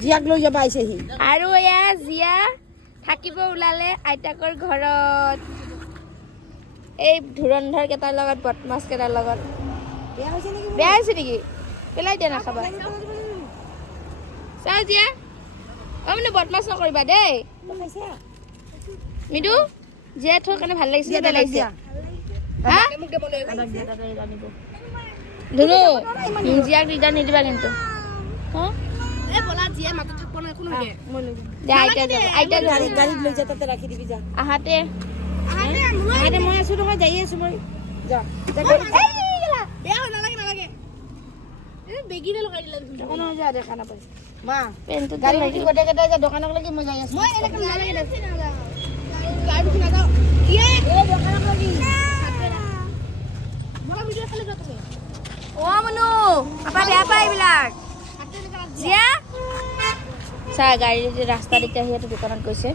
জিয়াক লৈ যাব আহিছেহি আৰু এয়া জিয়া থাকিব ওলালে আইতাকৰ ঘৰত এই ধুৰন্ধৰ কেইটাৰ লগত বদমাছ কেইটাৰ লগত বেয়া হৈছে নেকি পেলাই দিয়া নাখাবা চাও জিয়া মানে বদমাছ নকৰিবা দেই মিদু জিয়া থোৰ কাৰণে ভাল লাগিছে বেয়া লাগিছে হা ধুনু জিয়াক ৰিটাৰ্ণ নিদিবা কিন্তু গাড়ীত লৈ যা তাতে ৰাখি দিবি যা আহাতে মই আছো নহয় যাই আছো মই যা দেখা নাপাই মা গাড়ী গোটেই কেইটাই যা দোকানক লাগি মই যাই আছো অ মনু আপা বেয়া পাই এইবিলাক জিয়া চা গাড়ী ৰাস্তাত এতিয়া সিহঁতে দোকানত গৈছে